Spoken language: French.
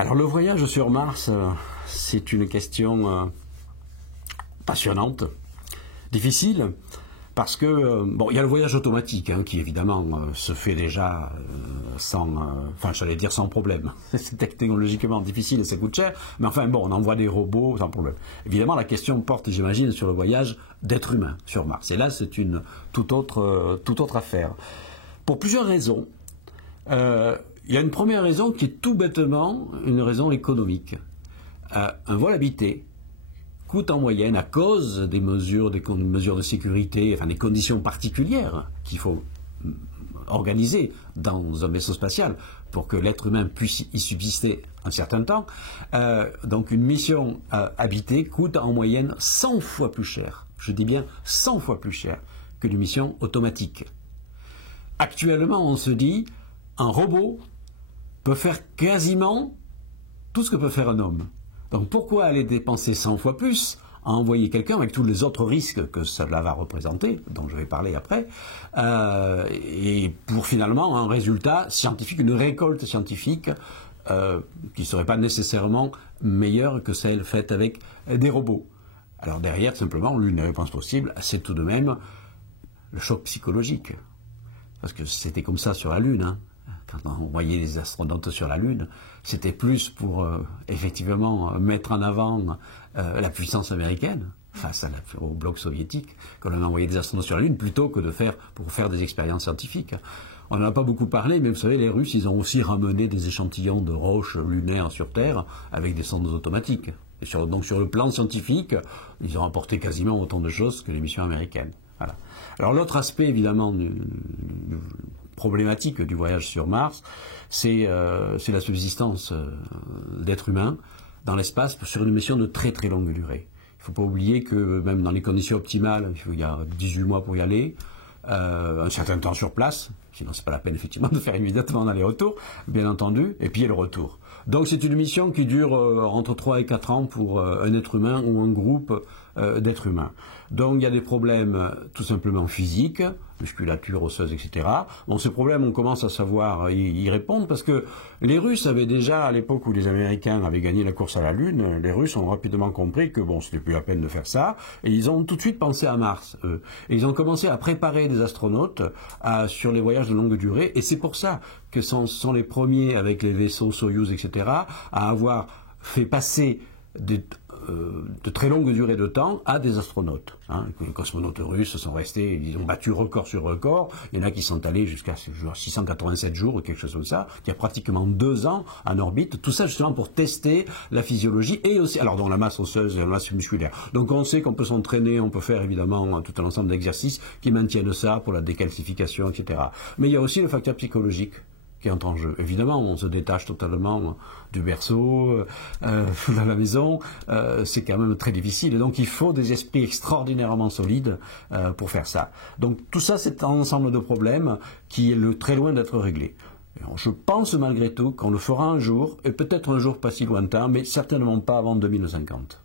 Alors le voyage sur Mars, c'est une question passionnante, difficile, parce que, bon, il y a le voyage automatique, qui évidemment se fait déjà sans problème. C'est technologiquement difficile et ça coûte cher, mais enfin bon, on envoie des robots sans problème. Évidemment, la question porte, j'imagine, sur le voyage d'êtres humains sur Mars. Et là, c'est une toute autre affaire. Pour plusieurs raisons. Il y a une première raison qui est tout bêtement une raison économique. Un vol habité coûte en moyenne, à cause des mesures de sécurité, enfin des conditions particulières qu'il faut organiser dans un vaisseau spatial pour que l'être humain puisse y subsister un certain temps. Donc une mission habitée coûte en moyenne 100 fois plus cher, je dis bien 100 fois plus cher que une mission automatique. Actuellement, on se dit, un robot peut faire quasiment tout ce que peut faire un homme. Donc pourquoi aller dépenser 100 fois plus à envoyer quelqu'un avec tous les autres risques que cela va représenter, dont je vais parler après, et pour finalement un résultat scientifique, une récolte scientifique qui ne serait pas nécessairement meilleure que celle faite avec des robots. Alors derrière, simplement, l'une réponse possible, c'est tout de même le choc psychologique. Parce que c'était comme ça sur la Lune, Quand on envoyait les astronautes sur la Lune, c'était plus pour effectivement mettre en avant la puissance américaine face au bloc soviétique qu'on a envoyé des astronautes sur la Lune plutôt que pour faire des expériences scientifiques. On n'en a pas beaucoup parlé, mais vous savez, les Russes, ils ont aussi ramené des échantillons de roches lunaires sur Terre avec des sondes automatiques. Donc sur le plan scientifique, ils ont apporté quasiment autant de choses que les missions américaines. Voilà. Alors l'autre aspect évidemment problématique du voyage sur Mars, c'est la subsistance d'êtres humains dans l'espace sur une mission de très très longue durée. Il ne faut pas oublier que même dans les conditions optimales, il y a 18 mois pour y aller, un certain temps sur place, sinon c'est pas la peine effectivement de faire immédiatement l'aller-retour, bien entendu, et puis il y a le retour. Donc c'est une mission qui dure entre 3 et 4 ans pour un être humain ou un groupe d'êtres humains. Donc il y a des problèmes tout simplement physiques, musculature, osseuse, etc. Bon, ces problèmes, on commence à savoir y répondre parce que les Russes avaient déjà, à l'époque où les Américains avaient gagné la course à la Lune, les Russes ont rapidement compris que bon, c'était plus la peine de faire ça, et ils ont tout de suite pensé à Mars, eux. Et ils ont commencé à préparer des astronautes sur les voyages de longue durée, et c'est pour ça que sont les premiers avec les vaisseaux Soyouz, etc., à avoir fait passer de très longues durées de temps à des astronautes. Les cosmonautes russes sont restés, ils ont battu record sur record. Il y en a qui sont allés jusqu'à 687 jours ou quelque chose comme ça. Il y a pratiquement 2 ans en orbite. Tout ça justement pour tester la physiologie et aussi, alors dans la masse osseuse et la masse musculaire. Donc on sait qu'on peut s'entraîner, on peut faire évidemment tout un ensemble d'exercices qui maintiennent ça pour la décalcification, etc. Mais il y a aussi le facteur psychologique qui entre en jeu. Évidemment, on se détache totalement du berceau, dans la maison, c'est quand même très difficile, et donc il faut des esprits extraordinairement solides pour faire ça. Donc tout ça, c'est un ensemble de problèmes qui est très loin d'être réglé. Alors, je pense malgré tout qu'on le fera un jour, et peut-être un jour pas si lointain, mais certainement pas avant 2050.